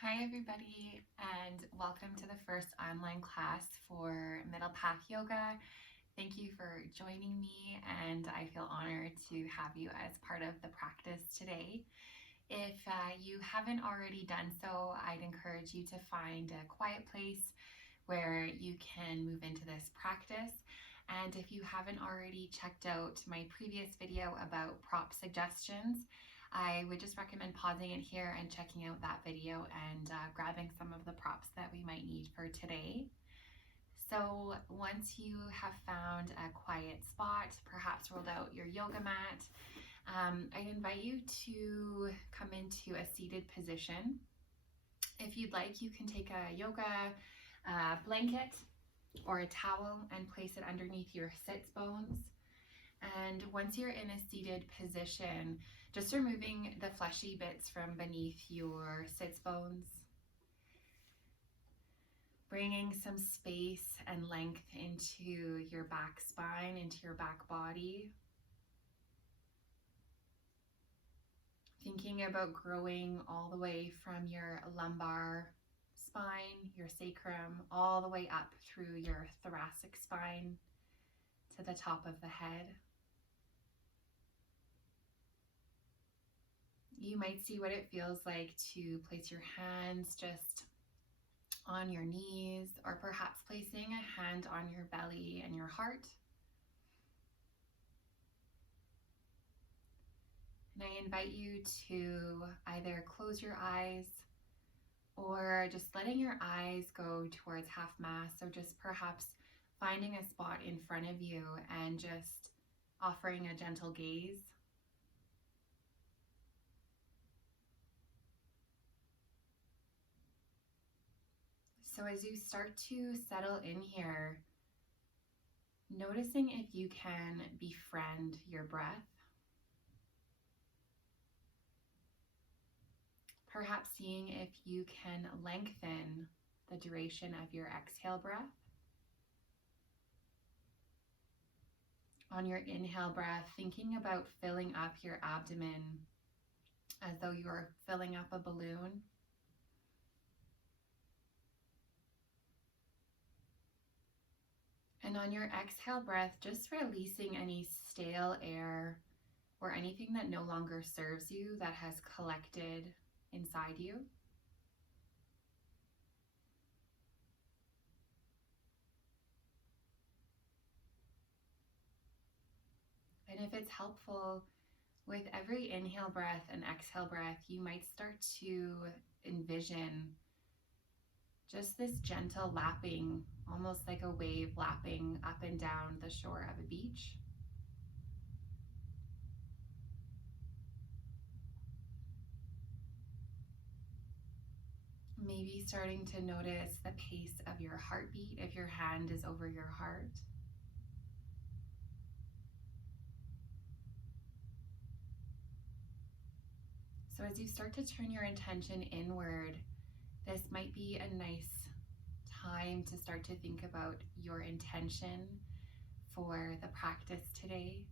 Hi everybody, and welcome to the first online class for Middle Path Yoga. Thank you for joining me, and I feel honored to have you as part of the practice today. If you haven't already done so, I'd encourage you to find a quiet place where you can move into this practice. And if you haven't already checked out my previous video about prop suggestions, I would just recommend pausing it here and checking out that video and grabbing some of the props that we might need for today. So once you have found a quiet spot, perhaps rolled out your yoga mat, I invite you to come into a seated position. If you'd like, you can take a yoga blanket or a towel and place it underneath your sits bones. And once you're in a seated position, just removing the fleshy bits from beneath your sits bones, bringing some space and length into your back spine, into your back body. Thinking about growing all the way from your lumbar spine, your sacrum, all the way up through your thoracic spine to the top of the head. You might see what it feels like to place your hands just on your knees, or perhaps placing a hand on your belly and your heart. And I invite you to either close your eyes or just letting your eyes go towards half mast, or just perhaps finding a spot in front of you and just offering a gentle gaze. So as you start to settle in here, noticing if you can befriend your breath. Perhaps seeing if you can lengthen the duration of your exhale breath. On your inhale breath, thinking about filling up your abdomen as though you're filling up a balloon. And on your exhale breath, just releasing any stale air or anything that no longer serves you, that has collected inside you. And if it's helpful, with every inhale breath and exhale breath, you might start to envision just this gentle lapping, almost like a wave lapping up and down the shore of a beach. Maybe starting to notice the pace of your heartbeat if your hand is over your heart. So as you start to turn your attention inward, this might be a nice time to start to think about your intention for the practice today,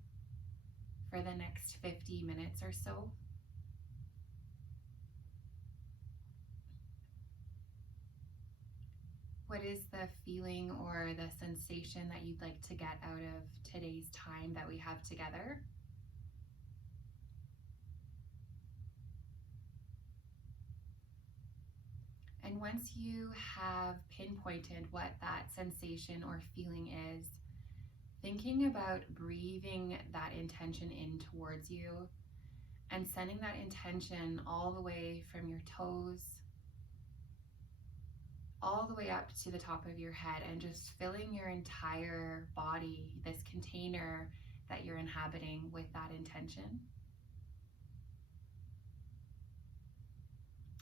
for the next 50 minutes or so. What is the feeling or the sensation that you'd like to get out of today's time that we have together? And once you have pinpointed what that sensation or feeling is, thinking about breathing that intention in towards you and sending that intention all the way from your toes, all the way up to the top of your head, and just filling your entire body, this container that you're inhabiting, with that intention.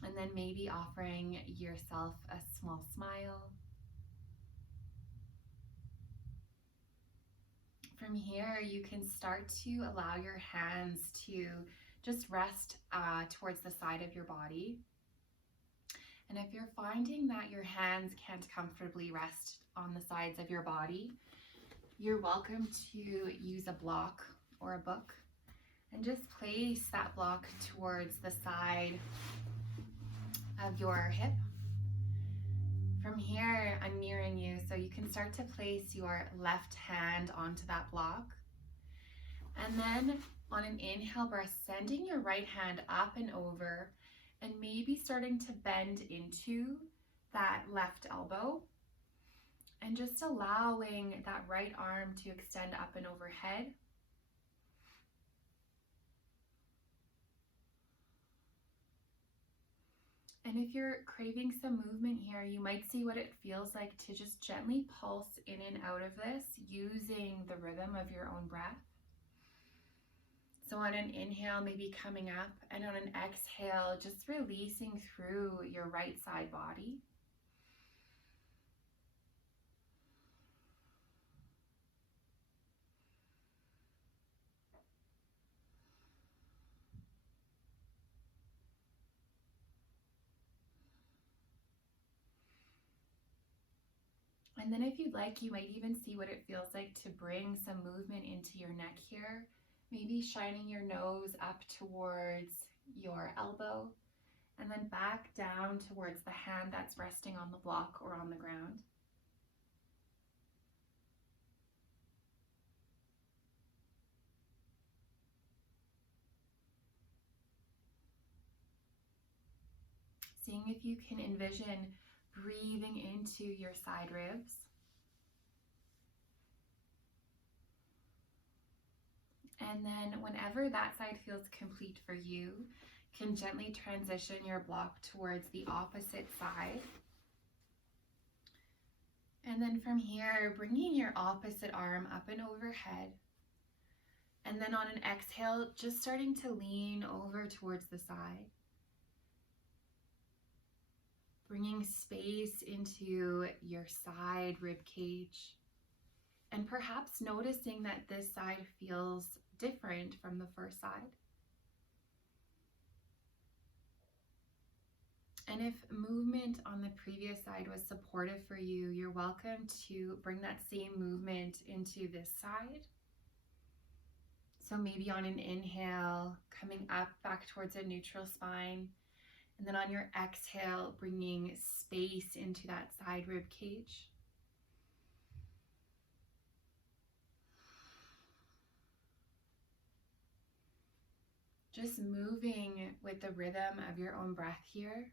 And then maybe offering yourself a small smile. From here, you can start to allow your hands to just rest towards the side of your body. And if you're finding that your hands can't comfortably rest on the sides of your body, you're welcome to use a block or a book and just place that block towards the side of your hip. From here, I'm mirroring you, so you can start to place your left hand onto that block. And then on an inhale breath, sending your right hand up and over, and maybe starting to bend into that left elbow. And just allowing that right arm to extend up and overhead. And if you're craving some movement here, you might see what it feels like to just gently pulse in and out of this using the rhythm of your own breath. So on an inhale, maybe coming up, and on an exhale, just releasing through your right side body. And then if you'd like, you might even see what it feels like to bring some movement into your neck here. Maybe shining your nose up towards your elbow and then back down towards the hand that's resting on the block or on the ground. Seeing if you can envision breathing into your side ribs. And then whenever that side feels complete for you, can gently transition your block towards the opposite side. And then from here, bringing your opposite arm up and overhead. And then on an exhale, just starting to lean over towards the side. Bringing space into your side rib cage. And perhaps noticing that this side feels different from the first side. And if movement on the previous side was supportive for you, you're welcome to bring that same movement into this side. So maybe on an inhale, coming up back towards a neutral spine. And then on your exhale, bringing space into that side rib cage. Just moving with the rhythm of your own breath here.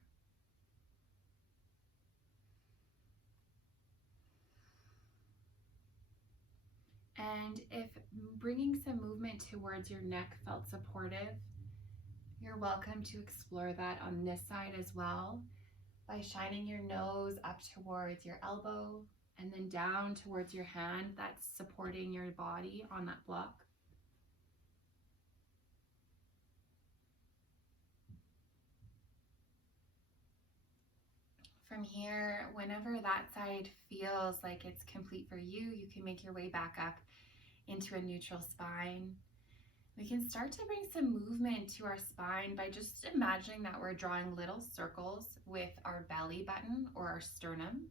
And if bringing some movement towards your neck felt supportive, you're welcome to explore that on this side as well by shining your nose up towards your elbow and then down towards your hand that's supporting your body on that block. From here, whenever that side feels like it's complete for you, you can make your way back up into a neutral spine. We can start to bring some movement to our spine by just imagining that we're drawing little circles with our belly button or our sternum.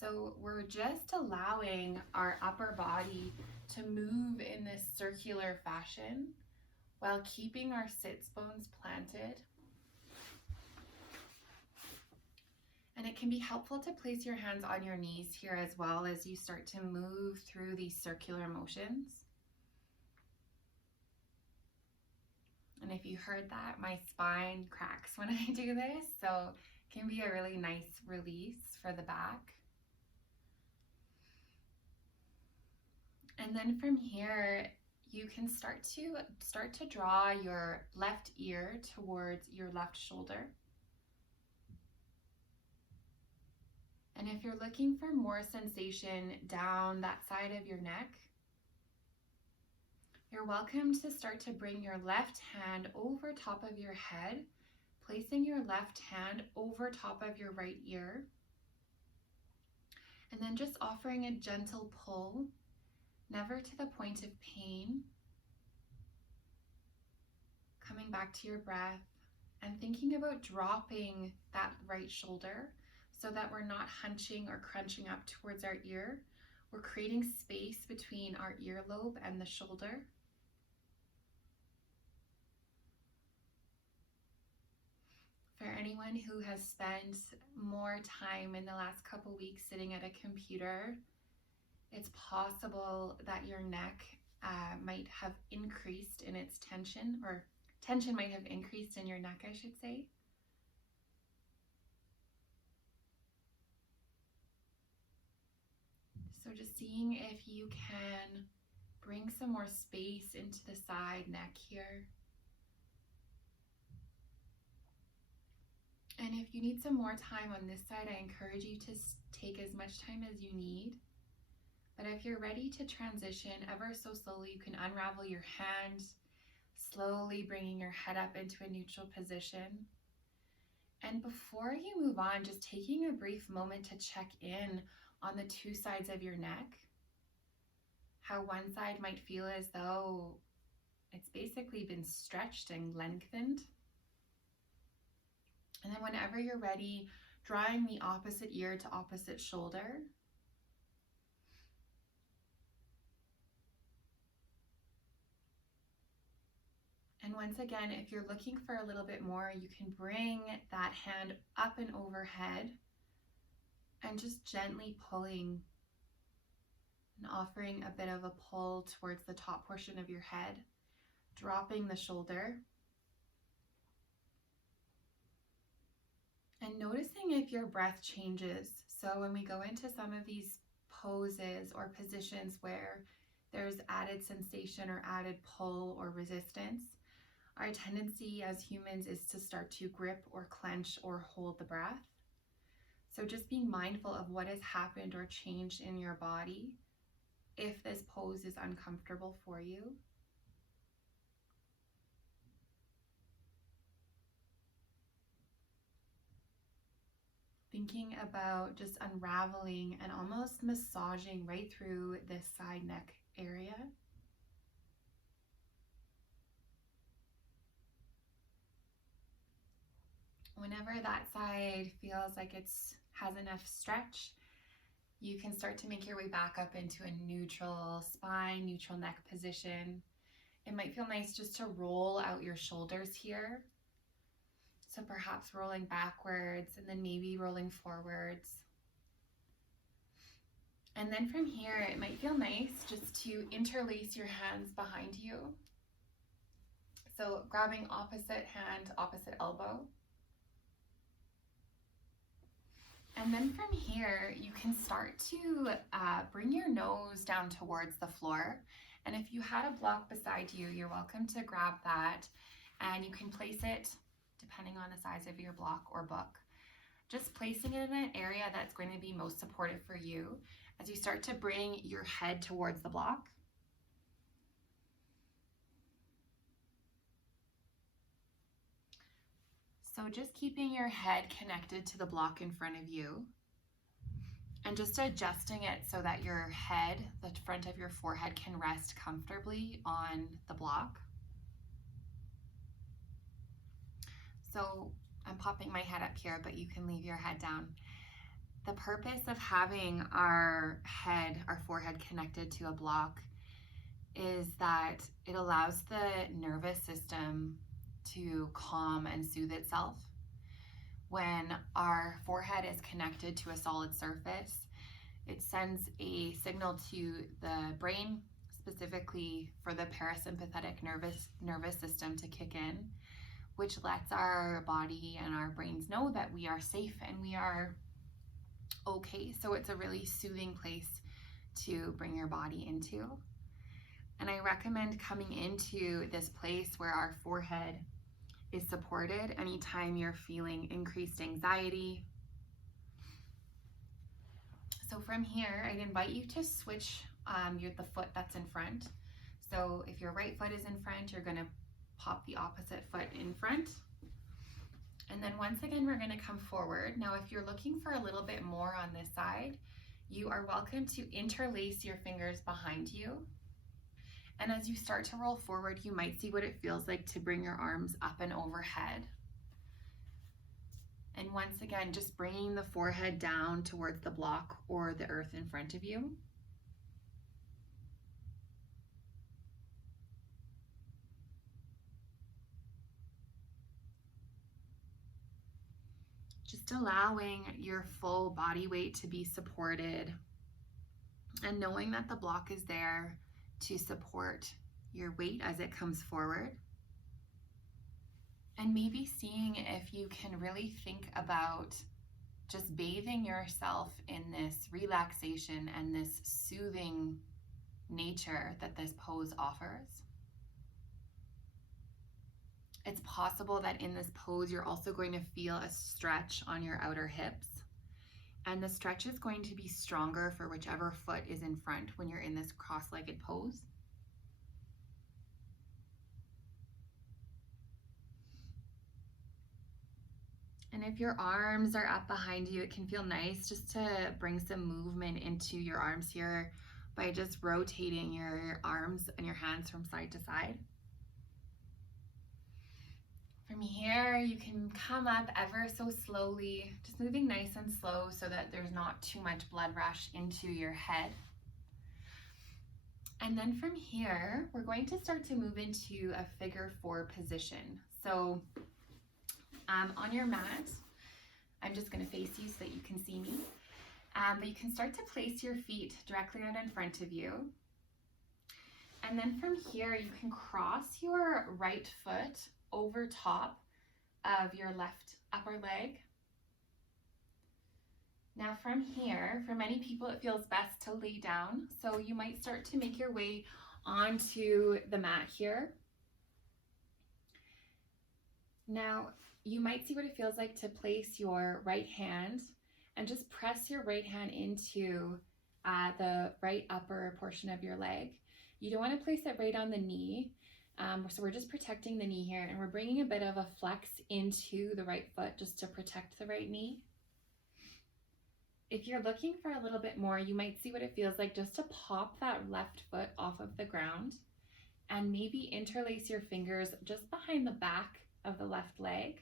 So we're just allowing our upper body to move in this circular fashion while keeping our sits bones planted. And it can be helpful to place your hands on your knees here as well as you start to move through these circular motions. And if you heard that, my spine cracks when I do this, so it can be a really nice release for the back. And then from here, you can start to draw your left ear towards your left shoulder. And if you're looking for more sensation down that side of your neck, you're welcome to start to bring your left hand over top of your head, placing your left hand over top of your right ear, and then just offering a gentle pull, never to the point of pain. Coming back to your breath and thinking about dropping that right shoulder so that we're not hunching or crunching up towards our ear. We're creating space between our earlobe and the shoulder. anyone who has spent more time in the last couple weeks sitting at a computer, it's possible that your neck might have increased in its tension, or tension might have increased in your neck, I should say. So just seeing if you can bring some more space into the side neck here. And if you need some more time on this side, I encourage you to take as much time as you need. But if you're ready to transition ever so slowly, you can unravel your hand, slowly bringing your head up into a neutral position. And before you move on, just taking a brief moment to check in on the two sides of your neck. How one side might feel as though it's basically been stretched and lengthened. And then whenever you're ready, drawing the opposite ear to opposite shoulder. And once again, if you're looking for a little bit more, you can bring that hand up and overhead and just gently pulling and offering a bit of a pull towards the top portion of your head, dropping the shoulder. And noticing if your breath changes. So when we go into some of these poses or positions where there's added sensation or added pull or resistance, our tendency as humans is to start to grip or clench or hold the breath. So just being mindful of what has happened or changed in your body if this pose is uncomfortable for you. Thinking about just unraveling and almost massaging right through this side neck area. Whenever that side feels like it has enough stretch, you can start to make your way back up into a neutral spine, neutral neck position. It might feel nice just to roll out your shoulders here. So perhaps rolling backwards and then maybe rolling forwards. And then from here, it might feel nice just to interlace your hands behind you. So grabbing opposite hand, opposite elbow. And then from here, you can start to bring your nose down towards the floor. And if you had a block beside you, you're welcome to grab that. And you can place it, depending on the size of your block or book, just placing it in an area that's going to be most supportive for you as you start to bring your head towards the block. So just keeping your head connected to the block in front of you and just adjusting it so that your head, the front of your forehead, can rest comfortably on the block. So I'm popping my head up here, but you can leave your head down. The purpose of having our head, our forehead connected to a block is that it allows the nervous system to calm and soothe itself. When our forehead is connected to a solid surface, it sends a signal to the brain, specifically for the parasympathetic nervous system to kick in, which lets our body and our brains know that we are safe and we are okay. So it's a really soothing place to bring your body into. And I recommend coming into this place where our forehead is supported anytime you're feeling increased anxiety. So from here, I'd invite you to switch the foot that's in front. So if your right foot is in front, you're going to pop the opposite foot in front. And then once again, we're going to come forward. Now, if you're looking for a little bit more on this side, you are welcome to interlace your fingers behind you. And as you start to roll forward, you might see what it feels like to bring your arms up and overhead. And once again, just bringing the forehead down towards the block or the earth in front of you. Just allowing your full body weight to be supported and knowing that the block is there to support your weight as it comes forward. And maybe seeing if you can really think about just bathing yourself in this relaxation and this soothing nature that this pose offers. It's possible that in this pose, you're also going to feel a stretch on your outer hips. And the stretch is going to be stronger for whichever foot is in front when you're in this cross-legged pose. And if your arms are up behind you, it can feel nice just to bring some movement into your arms here by just rotating your arms and your hands from side to side. From here, you can come up ever so slowly, just moving nice and slow so that there's not too much blood rush into your head. And then from here, we're going to start to move into a figure 4 position. So on your mat, I'm just going to face you so that you can see me. But you can start to place your feet directly out in front of you. And then from here, you can cross your right foot over top of your left upper leg. Now from here, for many people, it feels best to lay down. So you might start to make your way onto the mat here. Now you might see what it feels like to place your right hand and just press your right hand into the right upper portion of your leg. You don't want to place it right on the knee. So we're just protecting the knee here, and we're bringing a bit of a flex into the right foot just to protect the right knee. If you're looking for a little bit more, you might see what it feels like just to pop that left foot off of the ground and maybe interlace your fingers just behind the back of the left leg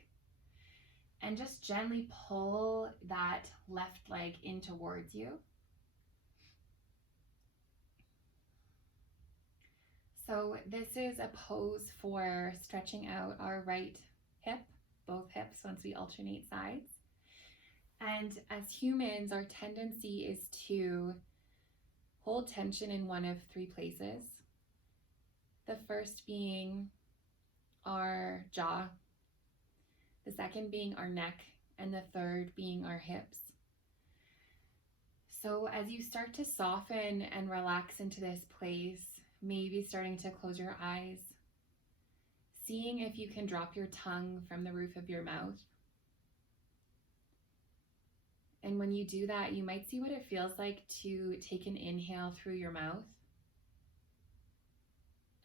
and just gently pull that left leg in towards you. So this is a pose for stretching out our right hip, both hips once we alternate sides. And as humans, our tendency is to hold tension in one of 3 places. The first being our jaw, the second being our neck, and the third being our hips. So as you start to soften and relax into this place, maybe starting to close your eyes, seeing if you can drop your tongue from the roof of your mouth. And when you do that, you might see what it feels like to take an inhale through your mouth.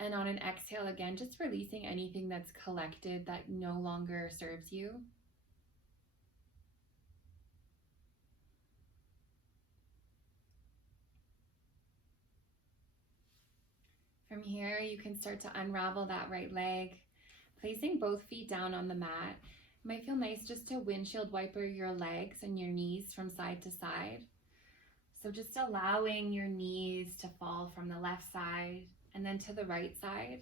And on an exhale, again, just releasing anything that's collected that no longer serves you. From here, you can start to unravel that right leg, placing both feet down on the mat. It might feel nice just to windshield wiper your legs and your knees from side to side. So just allowing your knees to fall from the left side and then to the right side.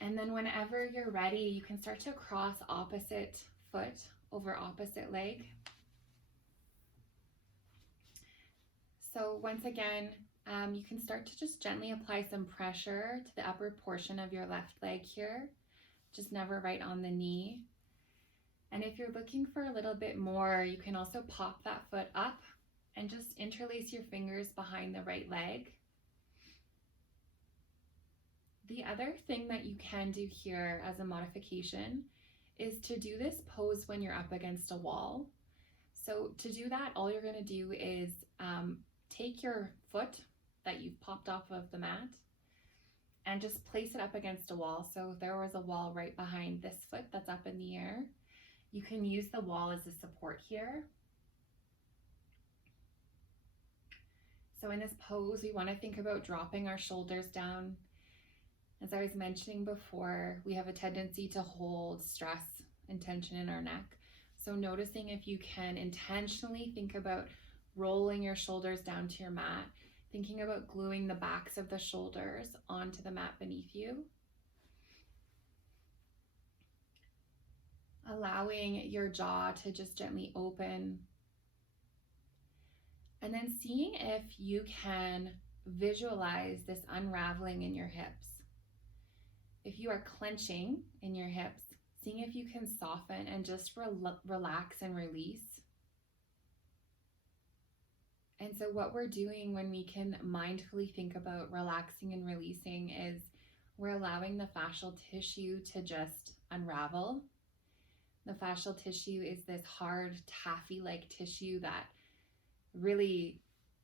And then whenever you're ready, you can start to cross opposite foot over opposite leg. So once again, you can start to just gently apply some pressure to the upper portion of your left leg here, just never right on the knee. And if you're looking for a little bit more, you can also pop that foot up and just interlace your fingers behind the right leg. The other thing that you can do here as a modification is to do this pose when you're up against a wall. So to do that, all you're going to do is take your foot that you've popped off of the mat and just place it up against a wall. So if there was a wall right behind this foot that's up in the air, you can use the wall as a support here. So in this pose, we want to think about dropping our shoulders down. As I was mentioning before, we have a tendency to hold stress and tension in our neck. So noticing if you can intentionally think about rolling your shoulders down to your mat, thinking about gluing the backs of the shoulders onto the mat beneath you. allowing your jaw to just gently open, and then seeing if you can visualize this unraveling in your hips. If you are clenching in your hips, seeing if you can soften and just relax and release. And so what we're doing when we can mindfully think about relaxing and releasing is we're allowing the fascial tissue to just unravel. The fascial tissue is this hard, taffy-like tissue that really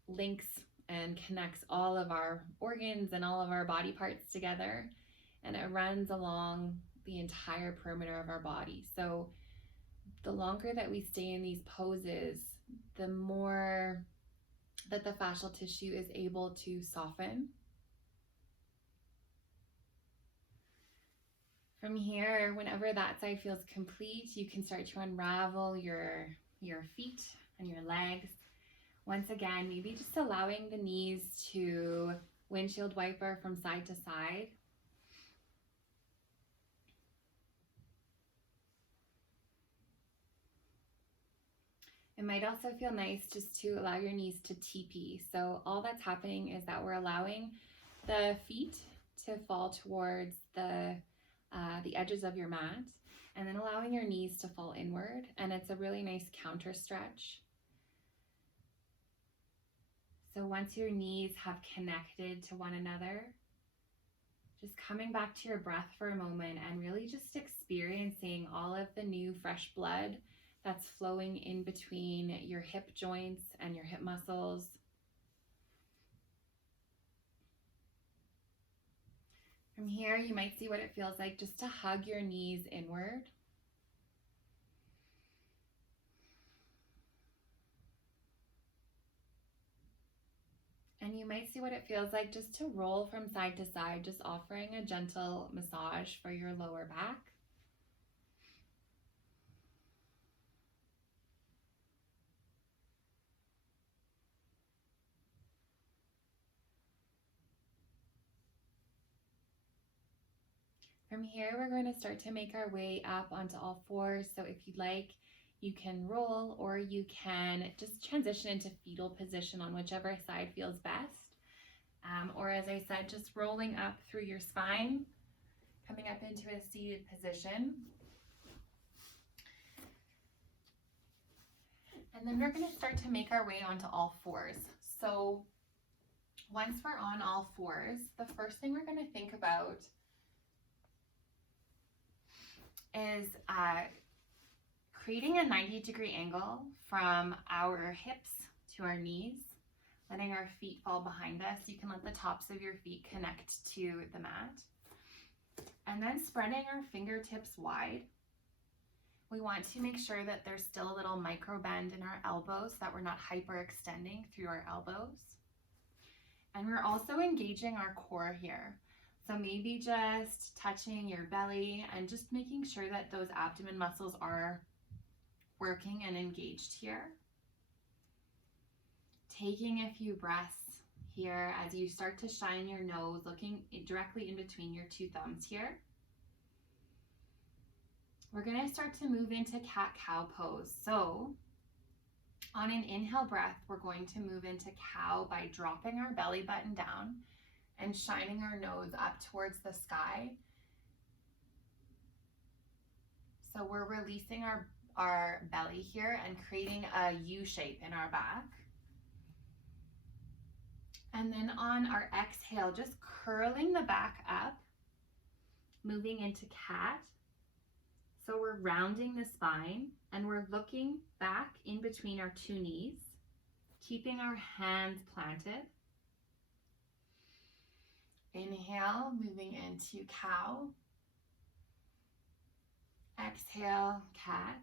links and connects all of our organs and all of our body parts together. And it runs along the entire perimeter of our body. So the longer that we stay in these poses, the more that the fascial tissue is able to soften. From here, whenever that side feels complete, you can start to unravel your feet and your legs. Once again, maybe just allowing the knees to windshield wiper from side to side. It might also feel nice just to allow your knees to teepee. So all that's happening is that we're allowing the feet to fall towards the edges of your mat, and then allowing your knees to fall inward. And it's a really nice counter stretch. So once your knees have connected to one another, just coming back to your breath for a moment and really just experiencing all of the new fresh blood that's flowing in between your hip joints and your hip muscles. From here, you might see what it feels like just to hug your knees inward. And you might see what it feels like just to roll from side to side, just offering a gentle massage for your lower back. From here, we're going to start to make our way up onto all fours. So if you'd like, you can roll, or you can just transition into fetal position on whichever side feels best. Or as I said, just rolling up through your spine, coming up into a seated position. And then we're going to start to make our way onto all fours. So once we're on all fours, the first thing we're going to think about is creating a 90-degree angle from our hips to our knees, letting our feet fall behind us. You can let the tops of your feet connect to the mat. And then spreading our fingertips wide. We want to make sure that there's still a little micro bend in our elbows so that we're not hyperextending through our elbows. And we're also engaging our core here. So maybe just touching your belly and just making sure that those abdomen muscles are working and engaged here. Taking a few breaths here as you start to shine your nose, looking directly in between your two thumbs here. We're going to start to move into cat-cow pose. So on an inhale breath, we're going to move into cow by dropping our belly button down and shining our nose up towards the sky. So we're releasing our belly here and creating a U shape in our back. And then on our exhale, just curling the back up, moving into cat. So we're rounding the spine and we're looking back in between our two knees, keeping our hands planted. Inhale, moving into cow. Exhale, cat.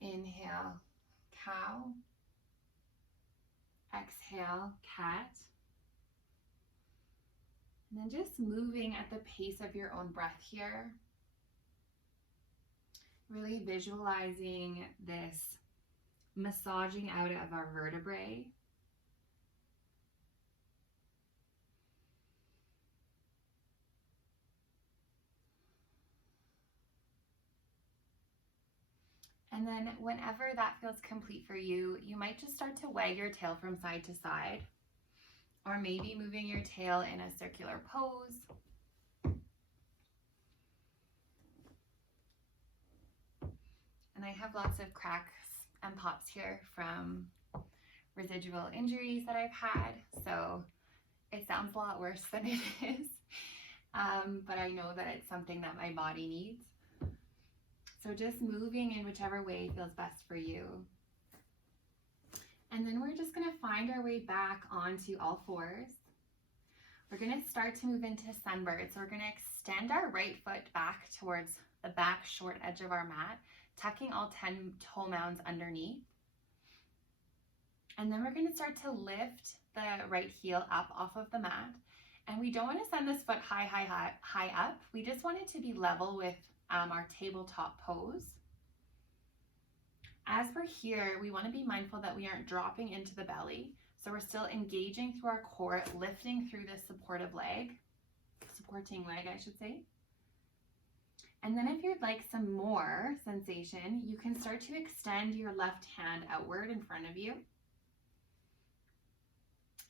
Inhale, cow. Exhale, cat. And then just moving at the pace of your own breath here. Really visualizing this massaging out of our vertebrae. And then whenever that feels complete for you, you might just start to wag your tail from side to side, or maybe moving your tail in a circular pose. And I have lots of cracks and pops here from residual injuries that I've had, so it sounds a lot worse than it is, but I know that it's something that my body needs. So just moving in whichever way feels best for you. And then we're just going to find our way back onto all fours. We're going to start to move into sunbird. So we're going to extend our right foot back towards the back short edge of our mat, tucking all 10 toe mounds underneath. And then we're going to start to lift the right heel up off of the mat. And we don't want to send this foot high up. We just want it to be level with our tabletop pose. As we're here, we want to be mindful that we aren't dropping into the belly. So we're still engaging through our core, lifting through this supporting leg, I should say. And then if you'd like some more sensation, you can start to extend your left hand outward in front of you.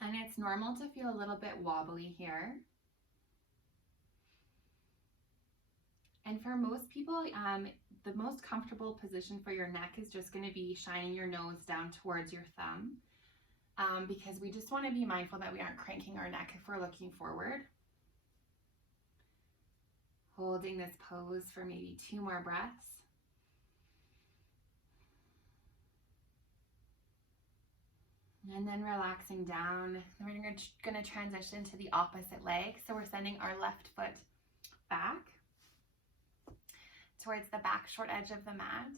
And it's normal to feel a little bit wobbly here. And for most people, the most comfortable position for your neck is just going to be shining your nose down towards your thumb, because we just want to be mindful that we aren't cranking our neck if we're looking forward. Holding this pose for maybe 2 more breaths. And then relaxing down. Then we're going to transition to the opposite leg. So we're sending our left foot back towards the back short edge of the mat.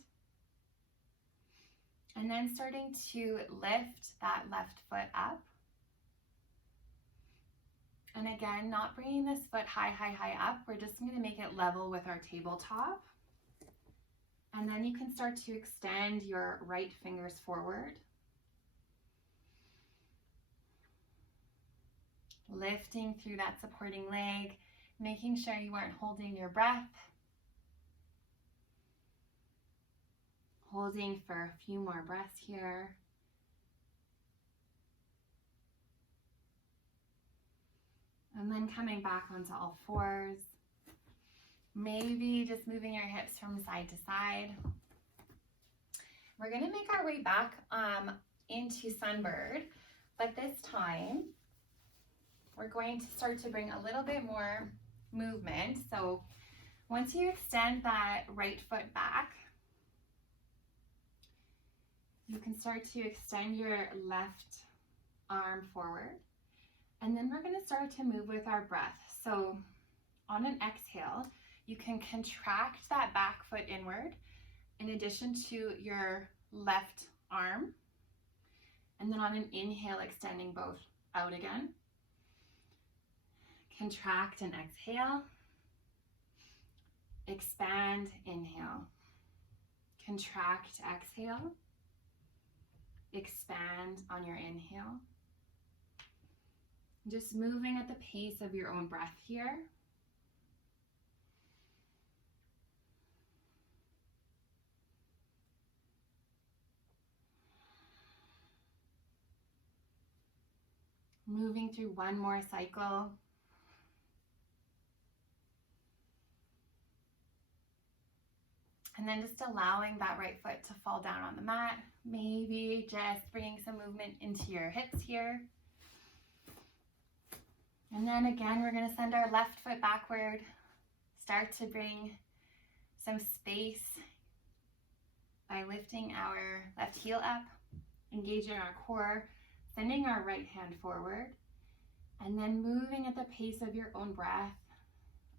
And then starting to lift that left foot up. And again, not bringing this foot high up. We're just going to make it level with our tabletop. And then you can start to extend your right fingers forward. Lifting through that supporting leg, making sure you aren't holding your breath. Holding for a few more breaths here. And then coming back onto all fours. Maybe just moving your hips from side to side. We're going to make our way back into sunbird, but this time we're going to start to bring a little bit more movement. So once you extend that right foot back, you can start to extend your left arm forward. And then we're going to start to move with our breath. So on an exhale, you can contract that back foot inward in addition to your left arm. And then on an inhale, extending both out again. Contract and exhale. Expand, inhale. Contract, exhale. Expand on your inhale. Just moving at the pace of your own breath here. Moving through one more cycle. And then just allowing that right foot to fall down on the mat. Maybe just bringing some movement into your hips here. And then again, we're going to send our left foot backward. Start to bring some space by lifting our left heel up, engaging our core, sending our right hand forward, and then moving at the pace of your own breath.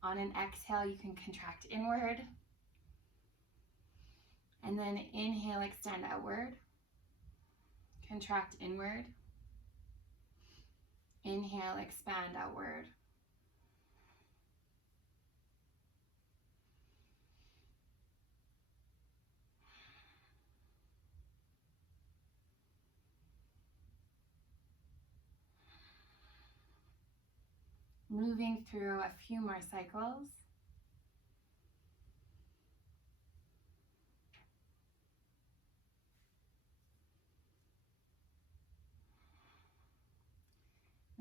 On an exhale, you can contract inward. And then inhale, extend outward. Contract inward. Inhale, expand outward. Moving through a few more cycles.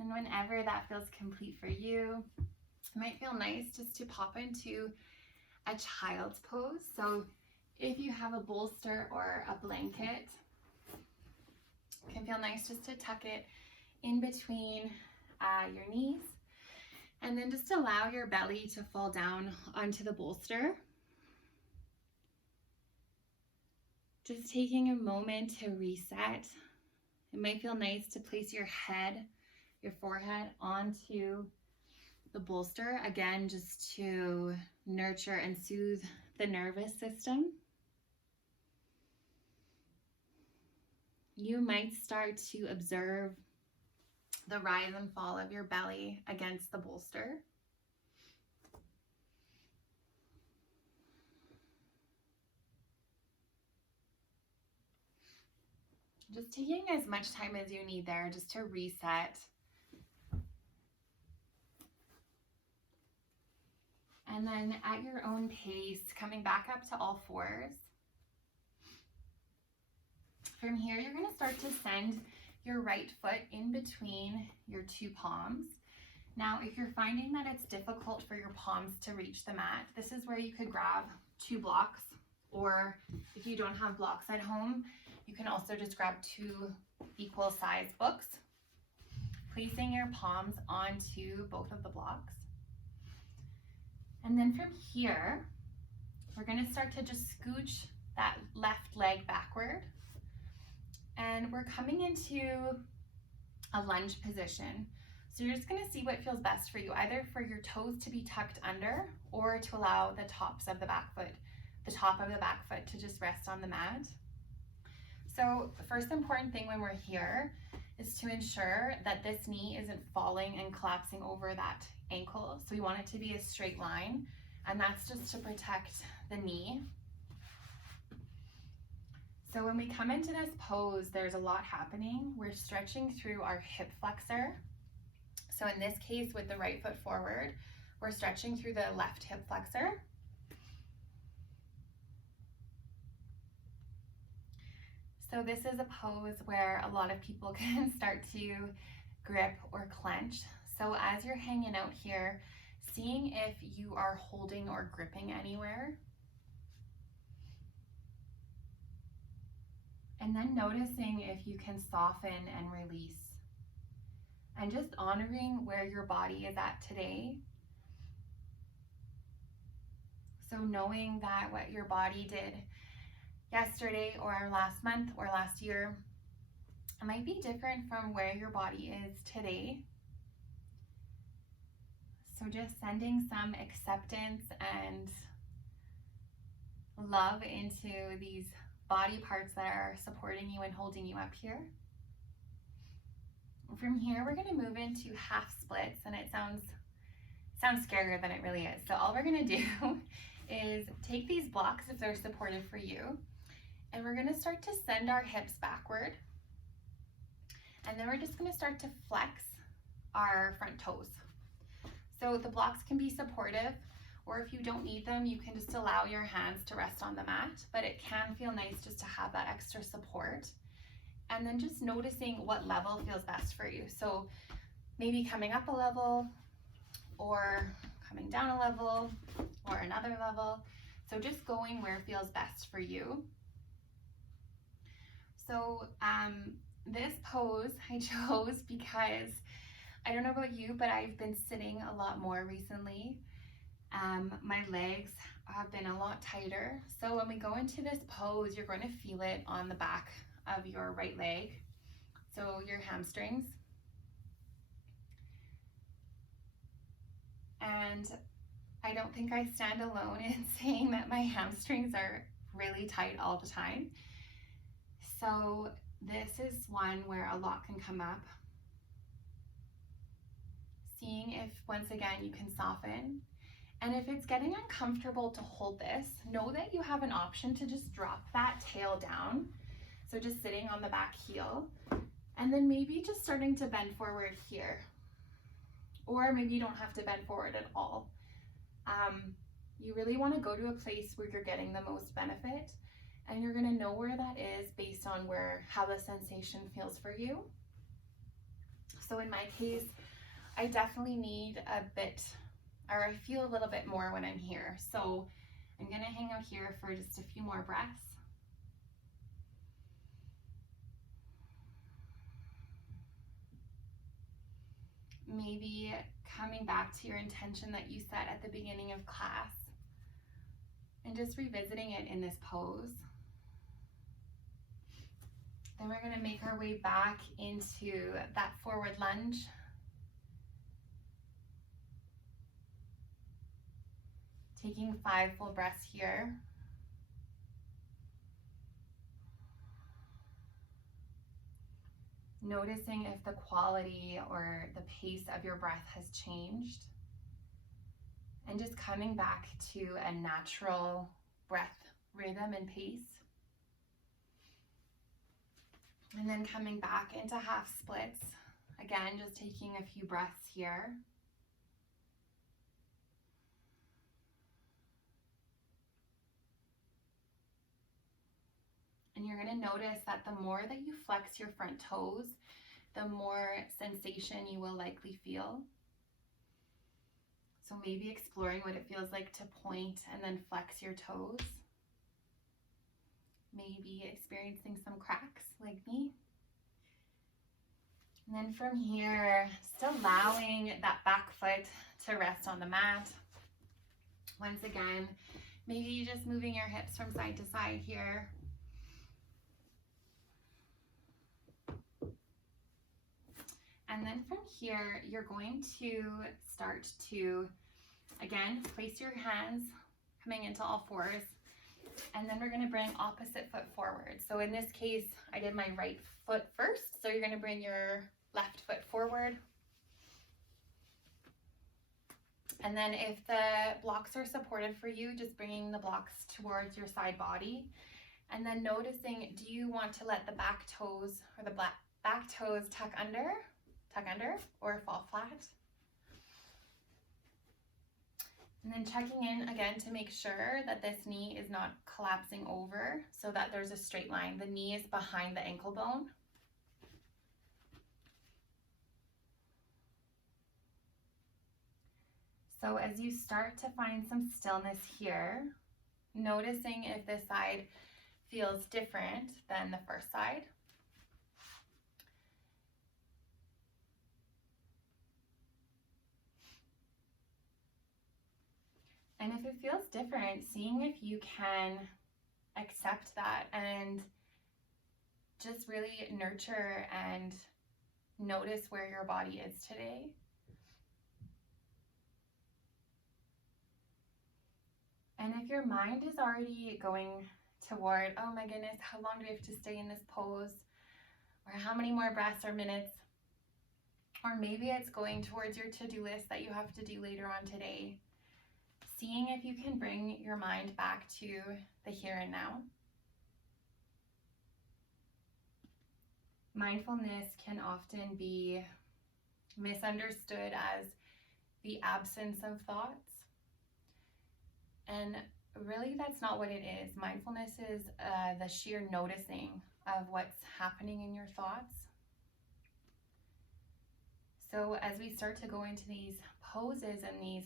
And whenever that feels complete for you, it might feel nice just to pop into a child's pose. So if you have a bolster or a blanket, it can feel nice just to tuck it in between your knees, and then just allow your belly to fall down onto the bolster. Just taking a moment to reset. It might feel nice to place your head, your forehead onto the bolster, again, just to nurture and soothe the nervous system. You might start to observe the rise and fall of your belly against the bolster. Just taking as much time as you need there just to reset. And then at your own pace, coming back up to all fours. From here, you're going to start to send your right foot in between your two palms. Now, if you're finding that it's difficult for your palms to reach the mat, this is where you could grab 2 blocks, or if you don't have blocks at home, you can also just grab 2 equal size books, placing your palms onto both of the blocks. And then from here, we're going to start to just scooch that left leg backward. And we're coming into a lunge position. So you're just going to see what feels best for you, either for your toes to be tucked under or to allow the top of the back foot to just rest on the mat. So the first important thing when we're here is to ensure that this knee isn't falling and collapsing over that ankle. So we want it to be a straight line, and that's just to protect the knee. So when we come into this pose, there's a lot happening. We're stretching through our hip flexor. So in this case, with the right foot forward, we're stretching through the left hip flexor. So this is a pose where a lot of people can start to grip or clench. So as you're hanging out here, seeing if you are holding or gripping anywhere. And then noticing if you can soften and release. And just honoring where your body is at today. So knowing that what your body did yesterday or last month or last year, it might be different from where your body is today. So just sending some acceptance and love into these body parts that are supporting you and holding you up here. From here, we're going to move into half splits, and it sounds scarier than it really is. So all we're going to do is take these blocks if they're supportive for you, and we're going to start to send our hips backward, and then we're just going to start to flex our front toes. So the blocks can be supportive, or if you don't need them, you can just allow your hands to rest on the mat, but it can feel nice just to have that extra support. And then just noticing what level feels best for you. So maybe coming up a level, or coming down a level, or another level. So just going where feels best for you. So this pose I chose because, I don't know about you, but I've been sitting a lot more recently. My legs have been a lot tighter. So when we go into this pose, you're going to feel it on the back of your right leg, so your hamstrings. And I don't think I stand alone in saying that my hamstrings are really tight all the time. So this is one where a lot can come up. Seeing if, once again, you can soften. And if it's getting uncomfortable to hold this, know that you have an option to just drop that tail down. So just sitting on the back heel, and then maybe just starting to bend forward here. Or maybe you don't have to bend forward at all. You really want to go to a place where you're getting the most benefit, and you're going to know where that is based on how the sensation feels for you. So in my case, I definitely need a bit, or I feel a little bit more when I'm here. So I'm gonna hang out here for just a few more breaths. Maybe coming back to your intention that you set at the beginning of class and just revisiting it in this pose. Then we're going to make our way back into that forward lunge. Taking 5 full breaths here. Noticing if the quality or the pace of your breath has changed. And just coming back to a natural breath rhythm and pace. And then coming back into half splits. Again, just taking a few breaths here. And you're going to notice that the more that you flex your front toes, the more sensation you will likely feel. So maybe exploring what it feels like to point and then flex your toes. Maybe experiencing some cracks like me. And then from here, still allowing that back foot to rest on the mat. Once again, maybe just moving your hips from side to side here. And then from here, you're going to start to, again, place your hands coming into all fours. And then we're going to bring opposite foot forward. So in this case, I did my right foot first. So you're going to bring your left foot forward. And then if the blocks are supportive for you, just bringing the blocks towards your side body. And then noticing, do you want to let the back toes or the back toes tuck under or fall flat? And then checking in again to make sure that this knee is not collapsing over so that there's a straight line. The knee is behind the ankle bone. So as you start to find some stillness here, noticing if this side feels different than the first side. And if it feels different, seeing if you can accept that and just really nurture and notice where your body is today. And if your mind is already going toward, oh my goodness, how long do we have to stay in this pose? Or how many more breaths or minutes? Or maybe it's going towards your to-do list that you have to do later on today. Seeing if you can bring your mind back to the here and now. Mindfulness can often be misunderstood as the absence of thoughts. And really that's not what it is. Mindfulness is the sheer noticing of what's happening in your thoughts. So as we start to go into these poses and these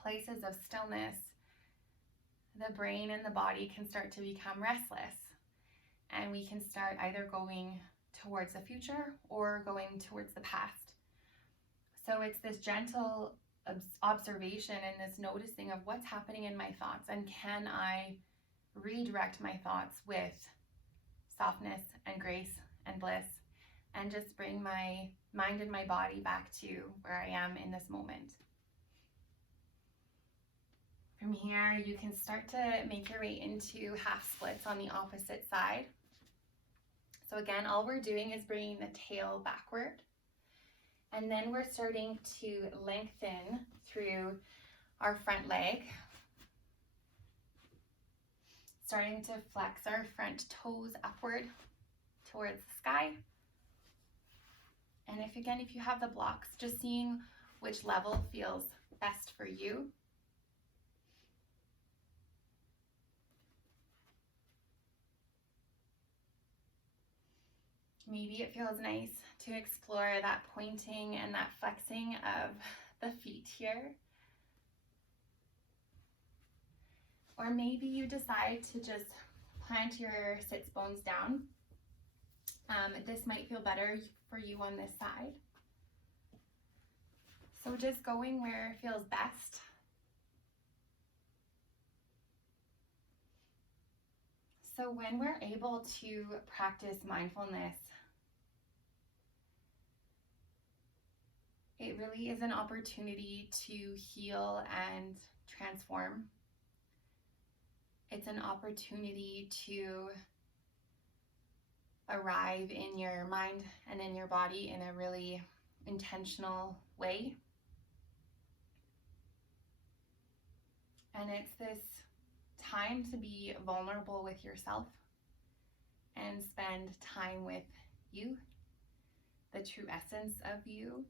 places of stillness, the brain and the body can start to become restless, and we can start either going towards the future or going towards the past. So it's this gentle observation and this noticing of what's happening in my thoughts, and can I redirect my thoughts with softness and grace and bliss, and just bring my mind and my body back to where I am in this moment. From here, you can start to make your way into half splits on the opposite side. So again, all we're doing is bringing the tail backward. And then we're starting to lengthen through our front leg. Starting to flex our front toes upward towards the sky. And if you have the blocks, just seeing which level feels best for you. Maybe it feels nice to explore that pointing and that flexing of the feet here. Or maybe you decide to just plant your sits bones down. This might feel better for you on this side. So just going where it feels best. So when we're able to practice mindfulness, it really is an opportunity to heal and transform. It's an opportunity to arrive in your mind and in your body in a really intentional way. And it's this time to be vulnerable with yourself and spend time with you, the true essence of you,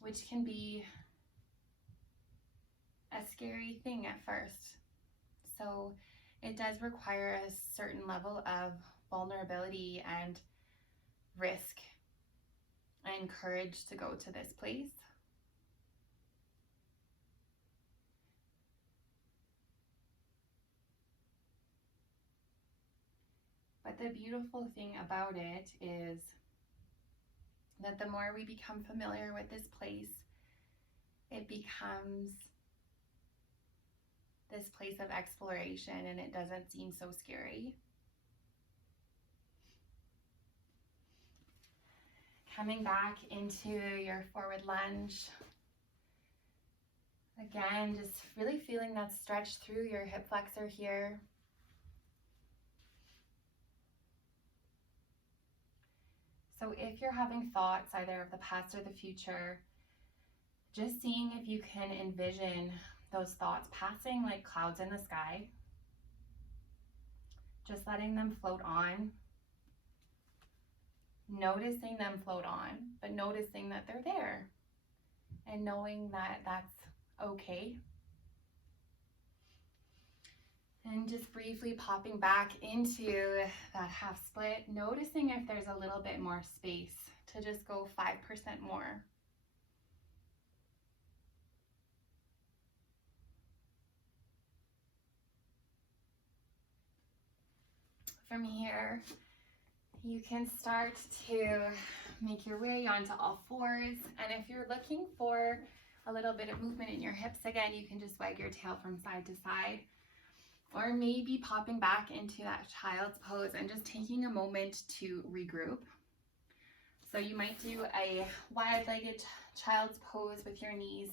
which can be a scary thing at first. So it does require a certain level of vulnerability and risk and courage to go to this place. But the beautiful thing about it is that the more we become familiar with this place, it becomes this place of exploration and it doesn't seem so scary. Coming back into your forward lunge. Again, just really feeling that stretch through your hip flexor here. So if you're having thoughts either of the past or the future, just seeing if you can envision those thoughts passing like clouds in the sky. Just letting them float on. Noticing them float on, but noticing that they're there. And knowing that that's okay. And just briefly popping back into that half split, noticing if there's a little bit more space to just go 5% more. From here, you can start to make your way onto all fours. And if you're looking for a little bit of movement in your hips, again, you can just wag your tail from side to side. Or maybe popping back into that child's pose and just taking a moment to regroup. So you might do a wide-legged child's pose with your knees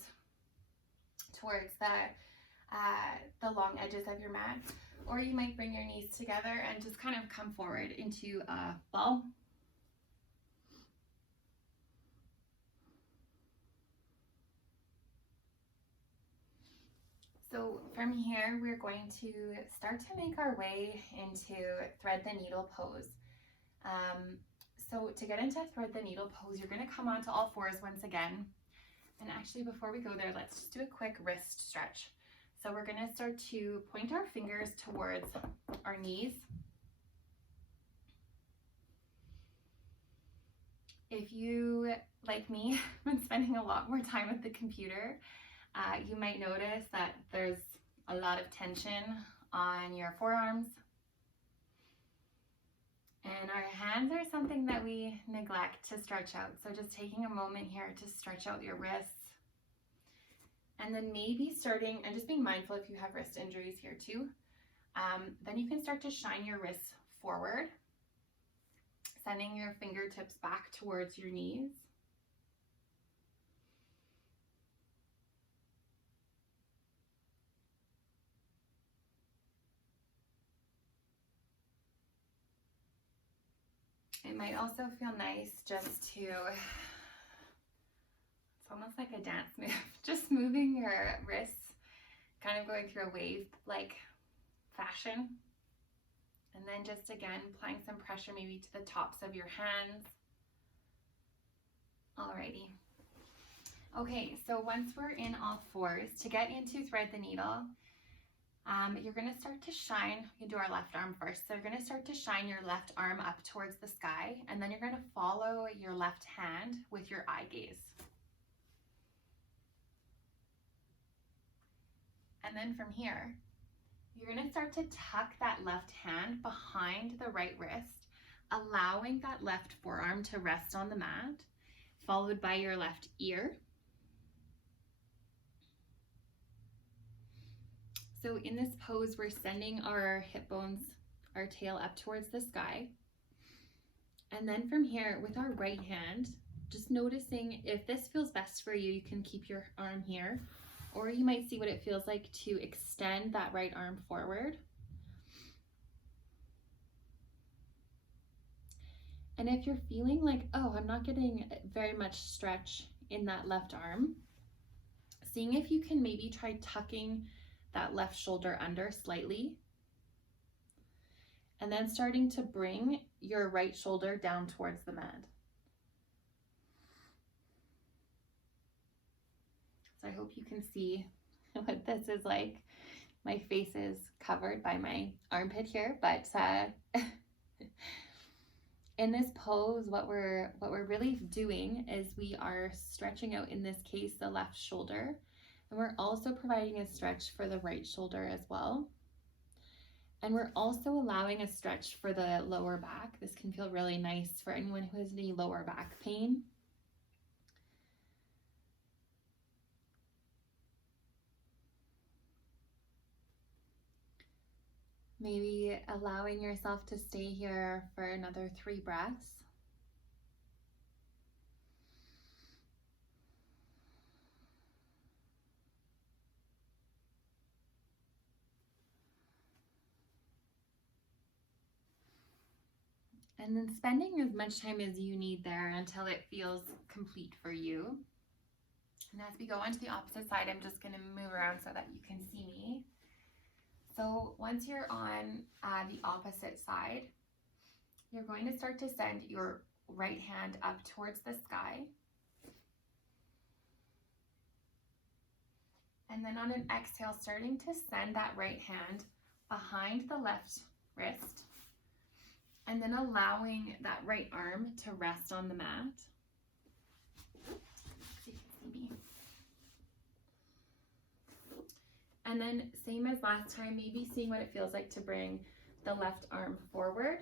towards the long edges of your mat. Or you might bring your knees together and just kind of come forward into a ball. So from here, we're going to start to make our way into thread the needle pose. So to get into thread the needle pose, you're going to come onto all fours once again. And actually, before we go there, let's just do a quick wrist stretch. So we're going to start to point our fingers towards our knees. If you, like me, have been spending a lot more time at the computer, you might notice that there's a lot of tension on your forearms. And our hands are something that we neglect to stretch out. So just taking a moment here to stretch out your wrists. And then maybe starting, and just being mindful if you have wrist injuries here too, then you can start to shine your wrists forward, sending your fingertips back towards your knees. It might also feel nice just to, it's almost like a dance move, just moving your wrists, kind of going through a wave-like fashion. And then just again, applying some pressure maybe to the tops of your hands. Alrighty. Okay, so once we're in all fours, to get into thread the needle, You're going to start to shine, you can do our left arm first. So you're going to start to shine your left arm up towards the sky, and then you're going to follow your left hand with your eye gaze. And then from here, you're going to start to tuck that left hand behind the right wrist, allowing that left forearm to rest on the mat, followed by your left ear. So in this pose, we're sending our hip bones, our tail up towards the sky. And then from here, with our right hand, just noticing if this feels best for you, you can keep your arm here, or you might see what it feels like to extend that right arm forward. And if you're feeling like, oh, I'm not getting very much stretch in that left arm, seeing if you can maybe try tucking that left shoulder under slightly, and then starting to bring your right shoulder down towards the mat. So I hope you can see what this is like. My face is covered by my armpit here, but in this pose, what we're really doing is we are stretching out, in this case, the left shoulder, and we're also providing a stretch for the right shoulder as well. And we're also allowing a stretch for the lower back. This can feel really nice for anyone who has any lower back pain. Maybe allowing yourself to stay here for another 3 breaths. And then spending as much time as you need there until it feels complete for you. And as we go on to the opposite side, I'm just going to move around so that you can see me. So once you're on the opposite side, you're going to start to send your right hand up towards the sky. And then on an exhale, starting to send that right hand behind the left wrist, and then allowing that right arm to rest on the mat. So you can see me. And then same as last time, maybe seeing what it feels like to bring the left arm forward,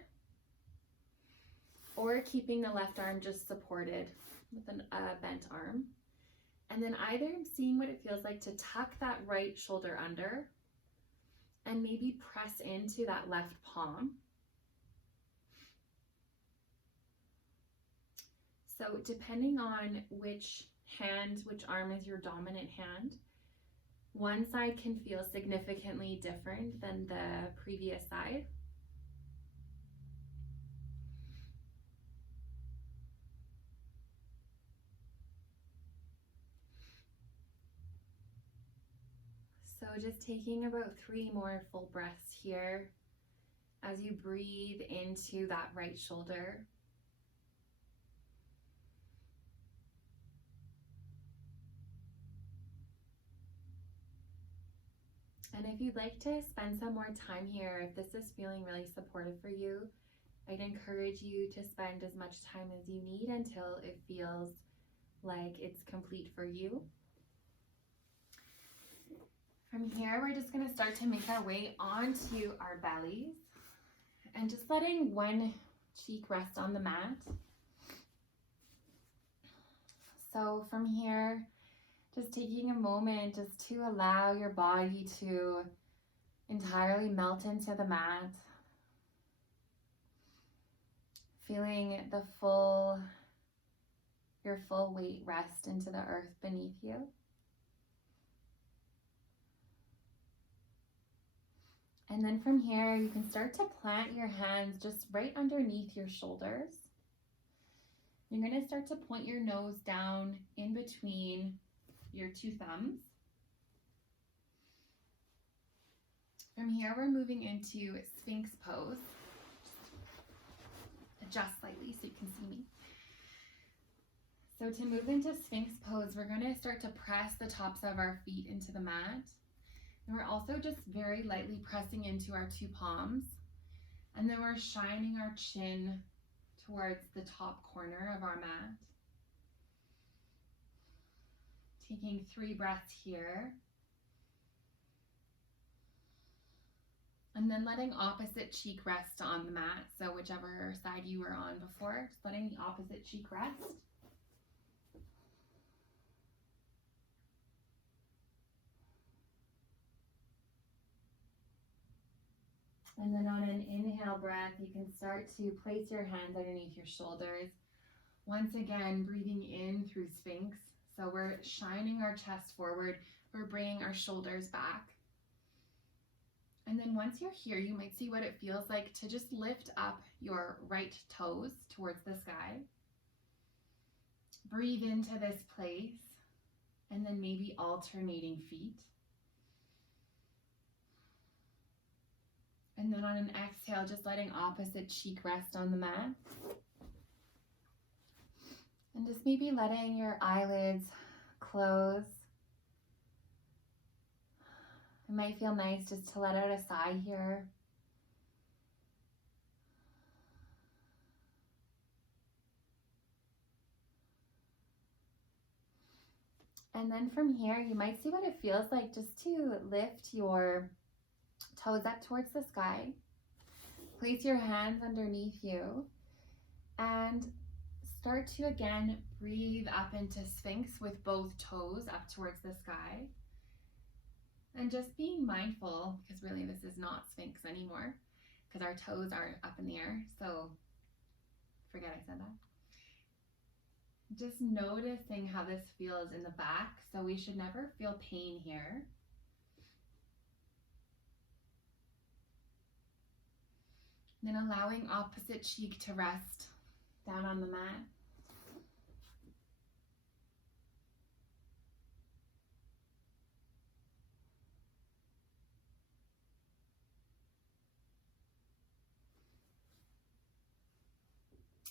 or keeping the left arm just supported with a bent arm. And then either seeing what it feels like to tuck that right shoulder under and maybe press into that left palm. So depending on which arm is your dominant hand, one side can feel significantly different than the previous side. So just taking about 3 more full breaths here as you breathe into that right shoulder. And if you'd like to spend some more time here, if this is feeling really supportive for you, I'd encourage you to spend as much time as you need until it feels like it's complete for you. From here, we're just going to start to make our way onto our bellies and just letting one cheek rest on the mat. So from here, just taking a moment just to allow your body to entirely melt into the mat. Feeling your full weight rest into the earth beneath you. And then from here, you can start to plant your hands just right underneath your shoulders. You're going to start to point your nose down in between your 2 thumbs. From here, we're moving into Sphinx pose. Adjust slightly so you can see me. So to move into Sphinx pose, we're going to start to press the tops of our feet into the mat. And we're also just very lightly pressing into our two palms. And then we're shining our chin towards the top corner of our mat. Taking 3 breaths here. And then letting opposite cheek rest on the mat. So whichever side you were on before, just letting the opposite cheek rest. And then on an inhale breath, you can start to place your hands underneath your shoulders. Once again, breathing in through Sphinx. So we're shining our chest forward. We're bringing our shoulders back. And then once you're here, you might see what it feels like to just lift up your right toes towards the sky. Breathe into this place, and then maybe alternating feet. And then on an exhale, just letting opposite cheek rest on the mat. And just maybe letting your eyelids close. It might feel nice just to let out a sigh here. And then from here, you might see what it feels like just to lift your toes up towards the sky. Place your hands underneath you and start to again breathe up into Sphinx with both toes up towards the sky. And just being mindful, because really this is not Sphinx anymore, because our toes are up in the air, so forget I said that. Just noticing how this feels in the back, so we should never feel pain here. And then allowing opposite cheek to rest down on the mat.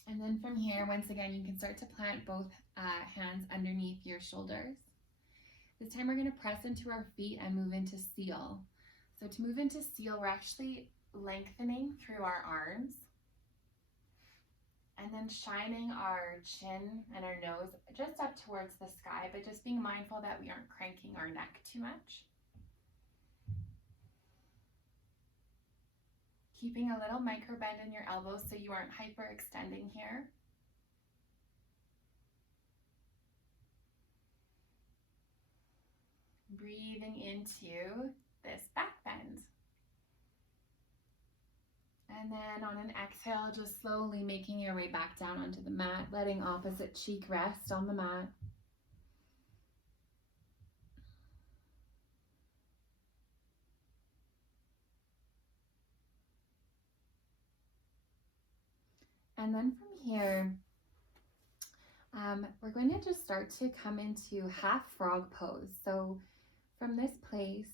And then from here, once again, you can start to plant both hands underneath your shoulders. This time we're going to press into our feet and move into seal. So to move into seal, we're actually lengthening through our arms and then shining our chin and our nose just up towards the sky, but just being mindful that we aren't cranking our neck too much. Keeping a little micro bend in your elbows so you aren't hyperextending here. Breathing into this back bend. And then on an exhale, just slowly making your way back down onto the mat, letting opposite cheek rest on the mat. And then from here, we're going to just start to come into half frog pose. So from this place,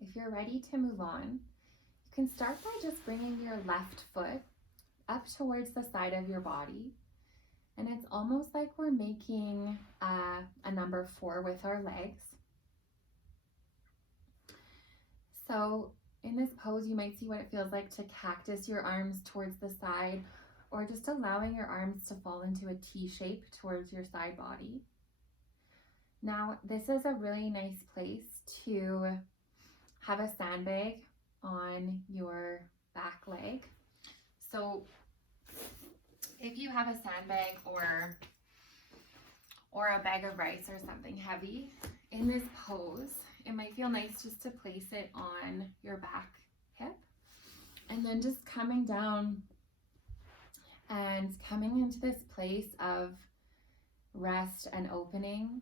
if you're ready to move on, you can start by just bringing your left foot up towards the side of your body. And it's almost like we're making a number 4 with our legs. So in this pose, you might see what it feels like to cactus your arms towards the side, or just allowing your arms to fall into a T shape towards your side body. Now, this is a really nice place to have a sandbag on your back leg. So if you have a sandbag or a bag of rice or something heavy in this pose, it might feel nice just to place it on your back hip and then just coming down and coming into this place of rest and opening,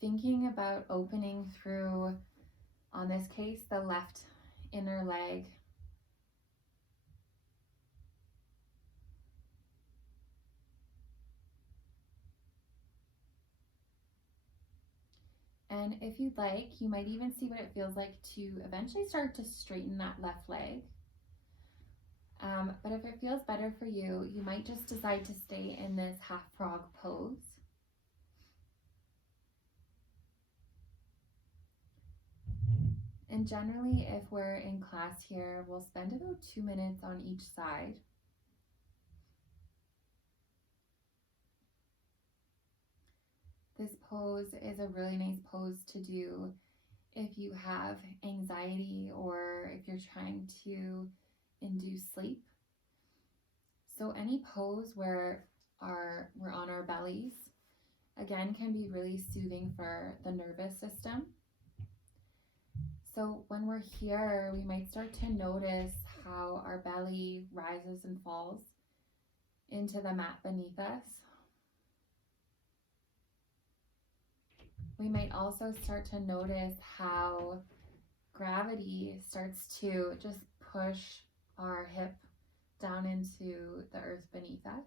thinking about opening through, on this case, the left inner leg. And if you'd like, you might even see what it feels like to eventually start to straighten that left leg. But if it feels better for you, you might just decide to stay in this half frog pose. And generally, if we're in class here, we'll spend about 2 minutes on each side. This pose is a really nice pose to do if you have anxiety or if you're trying to induce sleep. So any pose where we're on our bellies, again, can be really soothing for the nervous system. So when we're here, we might start to notice how our belly rises and falls into the mat beneath us. We might also start to notice how gravity starts to just push our hip down into the earth beneath us.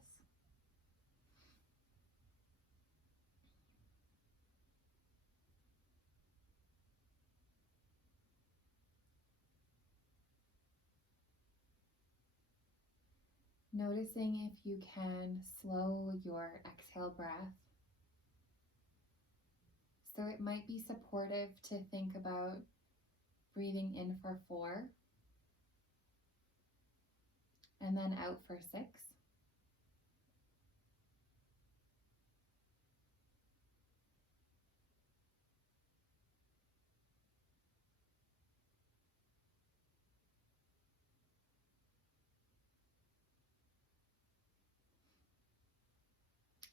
Noticing if you can slow your exhale breath. So it might be supportive to think about breathing in for 4 and then out for 6.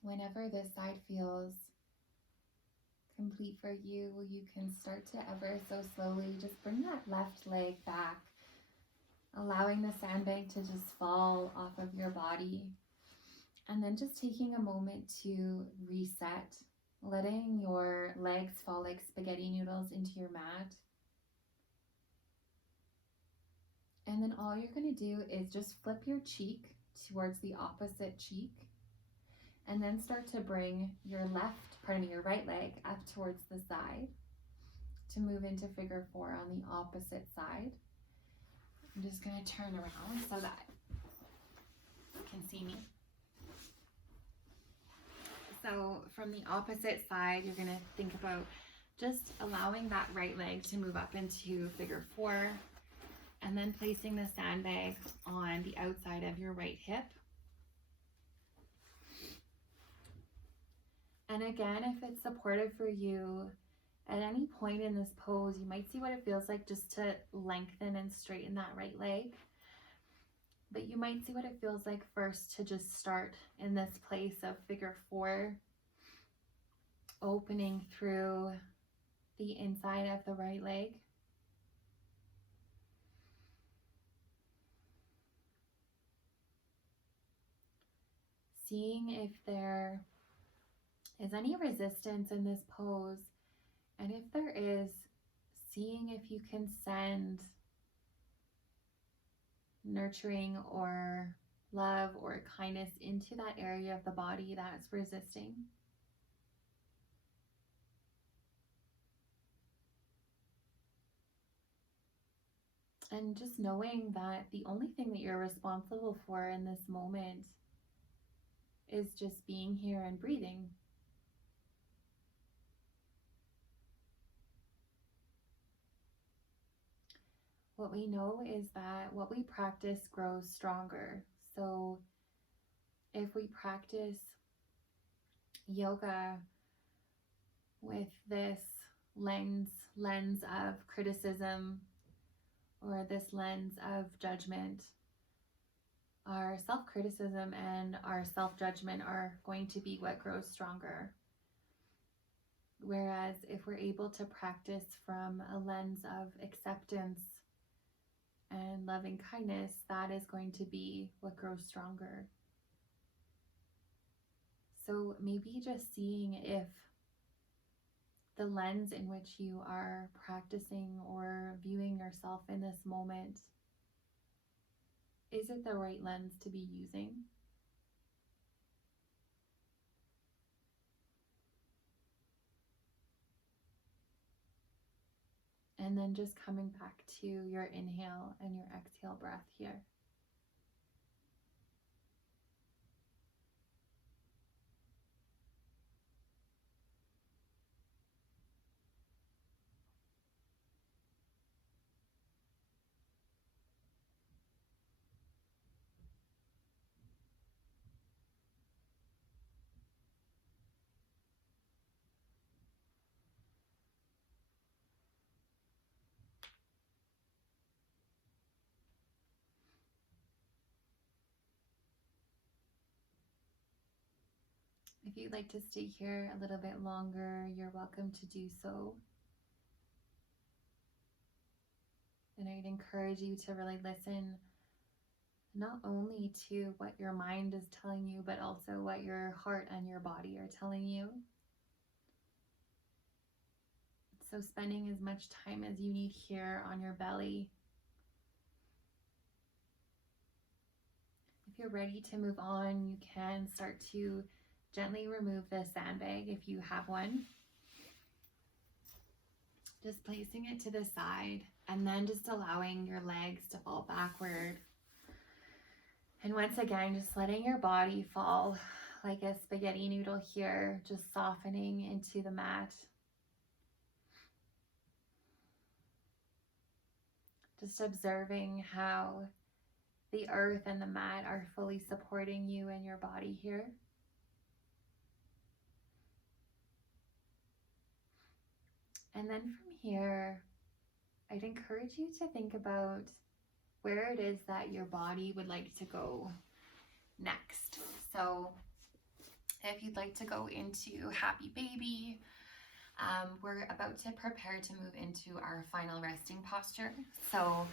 Whenever this side feels complete for you, you can start to ever so slowly just bring that left leg back, allowing the sandbag to just fall off of your body, and then just taking a moment to reset, letting your legs fall like spaghetti noodles into your mat. And then all you're going to do is just flip your cheek towards the opposite cheek, and then start to bring your your right leg up towards the side to move into figure 4 on the opposite side. I'm just going to turn around so that you can see me. So from the opposite side, you're going to think about just allowing that right leg to move up into figure 4, and then placing the sandbag on the outside of your right hip. And again, if it's supportive for you, at any point in this pose, you might see what it feels like just to lengthen and straighten that right leg. But you might see what it feels like first to just start in this place of figure 4, opening through the inside of the right leg. Seeing if there is any resistance in this pose, and if there is, seeing if you can send nurturing or love or kindness into that area of the body that's resisting. And just knowing that the only thing that you're responsible for in this moment is just being here and breathing. What we know is that what we practice grows stronger. So if we practice yoga with this lens of criticism or this lens of judgment, our self-criticism and our self-judgment are going to be what grows stronger. Whereas if we're able to practice from a lens of acceptance and loving kindness, that is going to be what grows stronger. So maybe just seeing if the lens in which you are practicing or viewing yourself in this moment, is it the right lens to be using? And then just coming back to your inhale and your exhale breath here. If you'd like to stay here a little bit longer, you're welcome to do so. And I'd encourage you to really listen not only to what your mind is telling you, but also what your heart and your body are telling you. So spending as much time as you need here on your belly. If you're ready to move on, you can start to gently remove the sandbag if you have one. Just placing it to the side and then just allowing your legs to fall backward. And once again, just letting your body fall like a spaghetti noodle here, just softening into the mat. Just observing how the earth and the mat are fully supporting you and your body here. And then from here, I'd encourage you to think about where it is that your body would like to go next. So if you'd like to go into happy baby, we're about to prepare to move into our final resting posture. So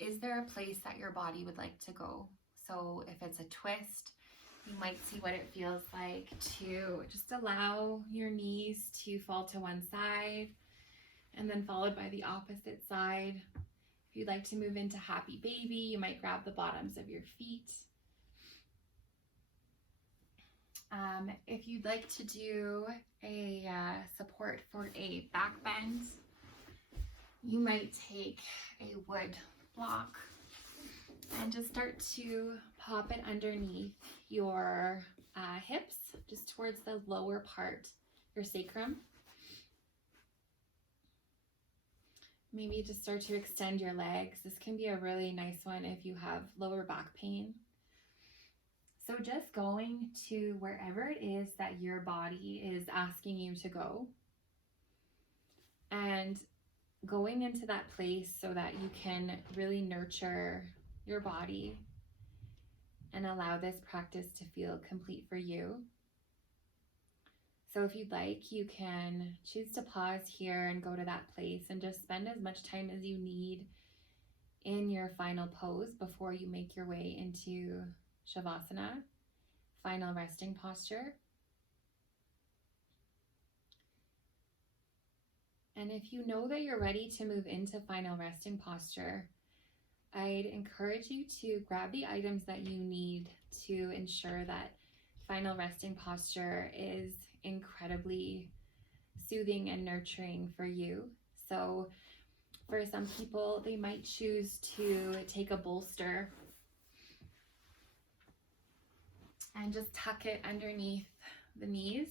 is there a place that your body would like to go? So if it's a twist, you might see what it feels like to just allow your knees to fall to one side and then followed by the opposite side. If you'd like to move into happy baby, you might grab the bottoms of your feet. If you'd like to do a support for a back bend, you might take a wood block and just start to pop it underneath your hips, just towards the lower part, your sacrum. Maybe just start to extend your legs. This can be a really nice one if you have lower back pain. So just going to wherever it is that your body is asking you to go and going into that place so that you can really nurture your body and allow this practice to feel complete for you. So if you'd like, you can choose to pause here and go to that place and just spend as much time as you need in your final pose before you make your way into Shavasana, final resting posture. And if you know that you're ready to move into final resting posture, I'd encourage you to grab the items that you need to ensure that final resting posture is incredibly soothing and nurturing for you. So for some people, they might choose to take a bolster and just tuck it underneath the knees,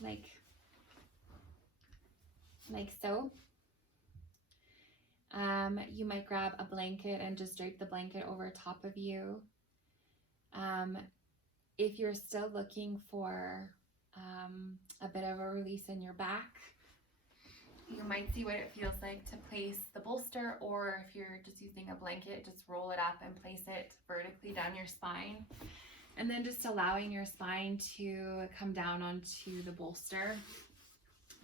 like so. You might grab a blanket and just drape the blanket over top of you. If you're still looking for a bit of a release in your back, you might see what it feels like to place the bolster, or if you're just using a blanket, just roll it up and place it vertically down your spine. And then just allowing your spine to come down onto the bolster,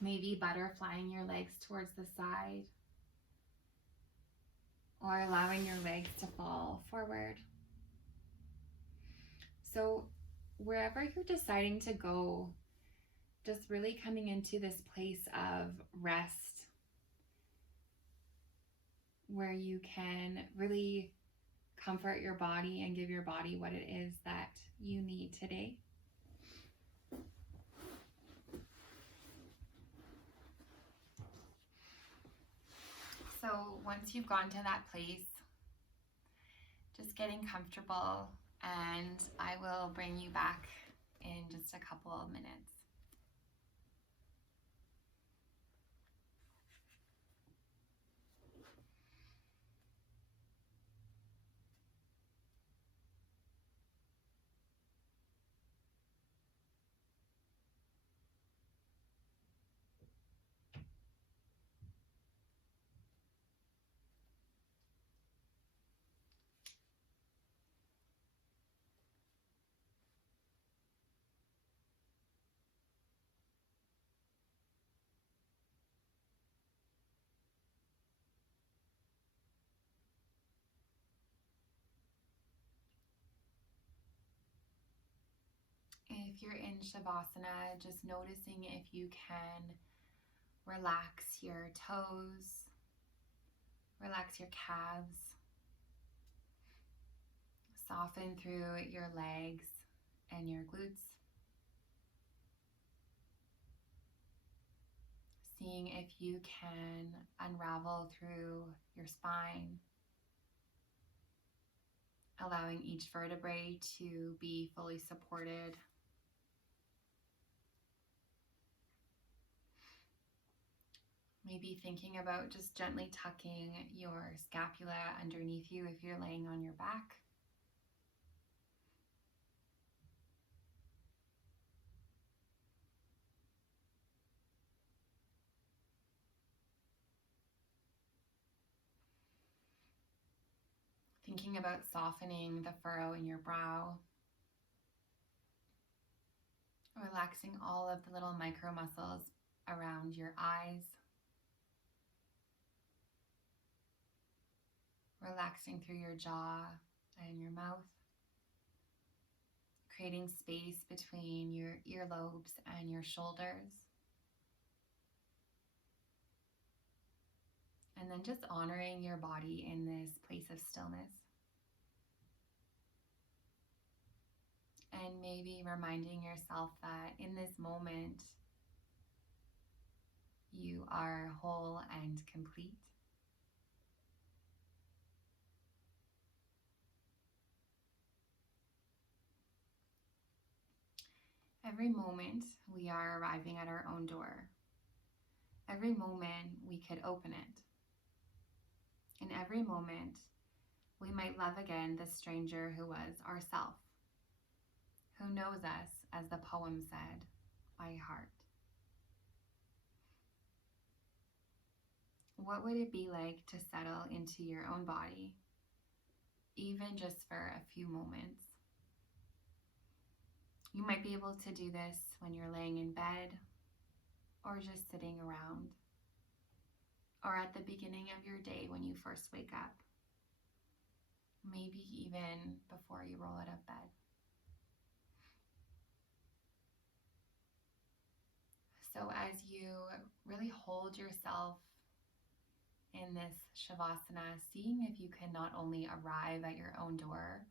maybe butterflying your legs towards the side, or allowing your legs to fall forward. So wherever you're deciding to go, just really coming into this place of rest where you can really comfort your body and give your body what it is that you need today. So once you've gone to that place, just getting comfortable, and I will bring you back in just a couple of minutes. If you're in Shavasana, just noticing if you can relax your toes, relax your calves, soften through your legs and your glutes. Seeing if you can unravel through your spine, allowing each vertebrae to be fully supported. Maybe thinking about just gently tucking your scapula underneath you if you're laying on your back. Thinking about softening the furrow in your brow. Relaxing all of the little micro muscles around your eyes. Relaxing through your jaw and your mouth. Creating space between your earlobes and your shoulders. And then just honoring your body in this place of stillness. And maybe reminding yourself that in this moment, you are whole and complete. Every moment, we are arriving at our own door. Every moment, we could open it. In every moment, we might love again the stranger who was ourself, who knows us, as the poem said, by heart. What would it be like to settle into your own body, even just for a few moments? You might be able to do this when you're laying in bed, or just sitting around, or at the beginning of your day when you first wake up, maybe even before you roll out of bed. So as you really hold yourself in this Shavasana, seeing if you can not only arrive at your own door,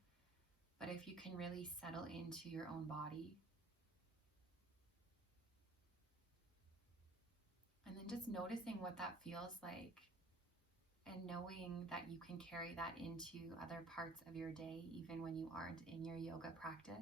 but if you can really settle into your own body. And then just noticing what that feels like, and knowing that you can carry that into other parts of your day, even when you aren't in your yoga practice.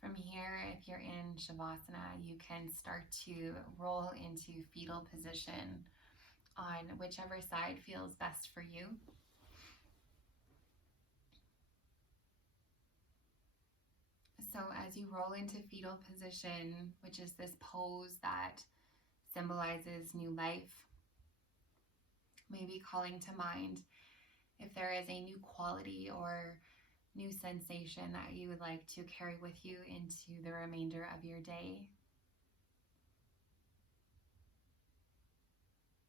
From here, if you're in Shavasana, you can start to roll into fetal position on whichever side feels best for you. So as you roll into fetal position, which is this pose that symbolizes new life, maybe calling to mind if there is a new quality or new sensation that you would like to carry with you into the remainder of your day.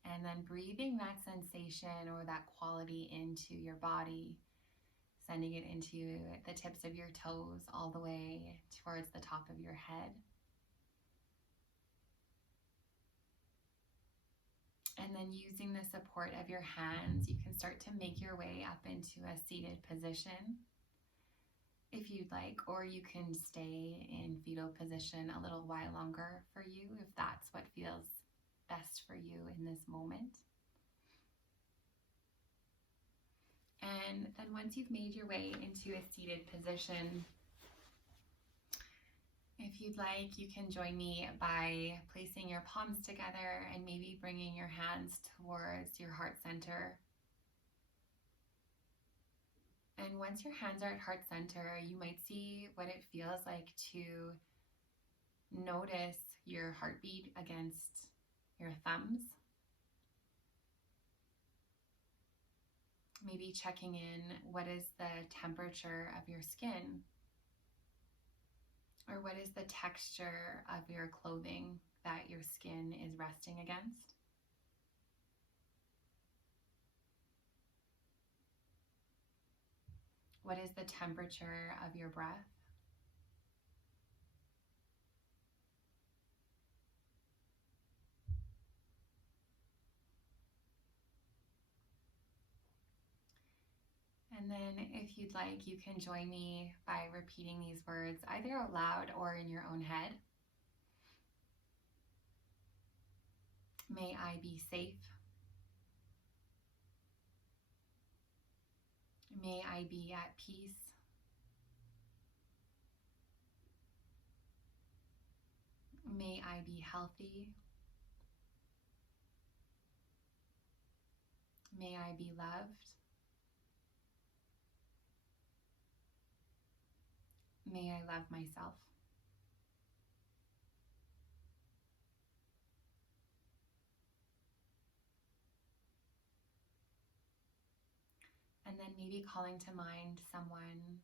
And then breathing that sensation or that quality into your body, sending it into the tips of your toes all the way towards the top of your head. And then using the support of your hands, you can start to make your way up into a seated position if you'd like, or you can stay in fetal position a little while longer for you if that's what feels best for you in this moment. And then once you've made your way into a seated position, if you'd like, you can join me by placing your palms together and maybe bringing your hands towards your heart center. And once your hands are at heart center, you might see what it feels like to notice your heartbeat against your thumbs. Maybe checking in, what is the temperature of your skin? Or what is the texture of your clothing that your skin is resting against? What is the temperature of your breath? And then if you'd like, you can join me by repeating these words either out loud or in your own head. May I be safe. May I be at peace. May I be healthy. May I be loved. May I love myself. And then maybe calling to mind someone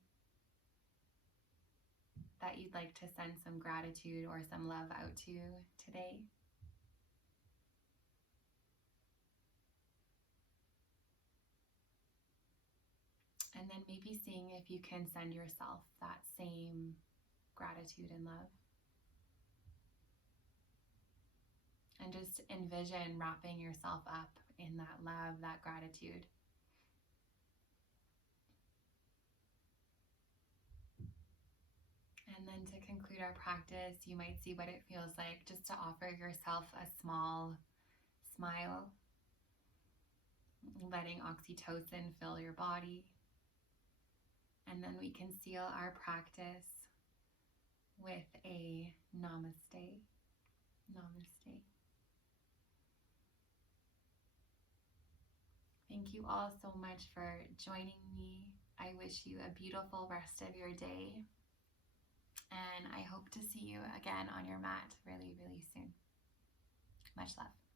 that you'd like to send some gratitude or some love out to today. And then maybe seeing if you can send yourself that same gratitude and love. And just envision wrapping yourself up in that love, that gratitude. And then to conclude our practice, you might see what it feels like just to offer yourself a small smile, letting oxytocin fill your body. And then we can seal our practice with a namaste. Namaste. Thank you all so much for joining me. I wish you a beautiful rest of your day. And I hope to see you again on your mat really, really soon. Much love.